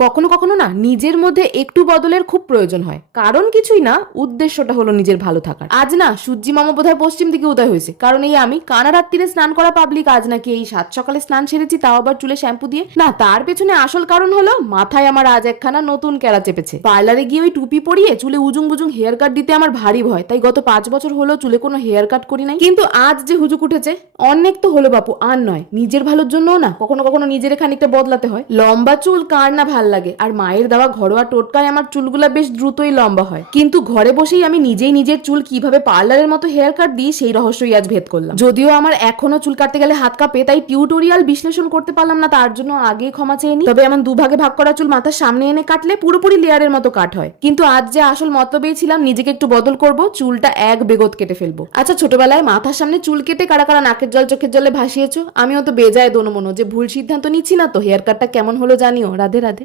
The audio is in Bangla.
কখনো কখনো না নিজের মধ্যে একটু বদলের খুব প্রয়োজন হয়। কারণ কিছুই না, উদ্দেশ্যটা হলো নিজের ভালো থাকার। আজ না সূর্যি মামা বোধহয় পশ্চিম দিকে উদয় হয়েছে। কারণ এই আমি কানা রাত্রিরে স্নান করা পাবলিক আজ নাকি এই সাত সকালে স্নান সেরেছি, তাও আবার চুলে শ্যাম্পু দিয়ে। না, তার পেছনে আসল কারণ হলো মাথায় আমার আজ একখানা নতুন কেরা চেপেছে। পার্লারে গিয়ে ওই টুপি পরিয়ে চুলে উজুং বুজুং হেয়ার কাট দিতে আমার ভারী ভয়। তাই গত পাঁচ বছর হলো চুলে কোনো হেয়ার কাট করি নাই। কিন্তু আজ যে হুজুক উঠেছে, অনেক তো হলো বাপু, আর নয়। নিজের ভালোর জন্যও না কখনো কখনো নিজের খানিকটা বদলাতে হয়। লম্বা চুল কার না ভালো লাগে। আর মায়ের দেওয়া ঘরোয়া টোটকায় আমার চুলগুলা বেশ দ্রুতই লম্বা হয়। কিন্তু ঘরে বসেই আমি নিজেই নিজের চুল কীভাবে পার্লারের মতো হেয়ার কাট দিই, সেই রহস্যই আজ ভেদ করলাম। যদিও আমার এখনও চুল কাটতে গেলে হাত কাঁপে, তাই টিউটোরিয়াল বিশ্লেষণ করতে পারলাম না, তার জন্য আগেই ক্ষমা চেয়ে নি তবে আমার দুভাগে ভাগ করা চুল মাথার সামনে এনে কাটলে পুরোপুরি লেয়ারের মতো কাট হয়। কিন্তু আজ যে আসল মতলবেই ছিলাম, নিজেকে একটু বদল করব, চুলটা এক বেগত কেটে ফেলব। আচ্ছা ছোটবেলায় মাথার সামনে চুল কেটে কারা কারা নাকের জল চোখের জলে ভাসিয়েছো? আমিও তো বেজায় দোনো মনো যে ভুল সিদ্ধান্ত নিচ্ছি না তো, হেয়ার কাটটা কেমন হলো জানিও। রাধে রাধে।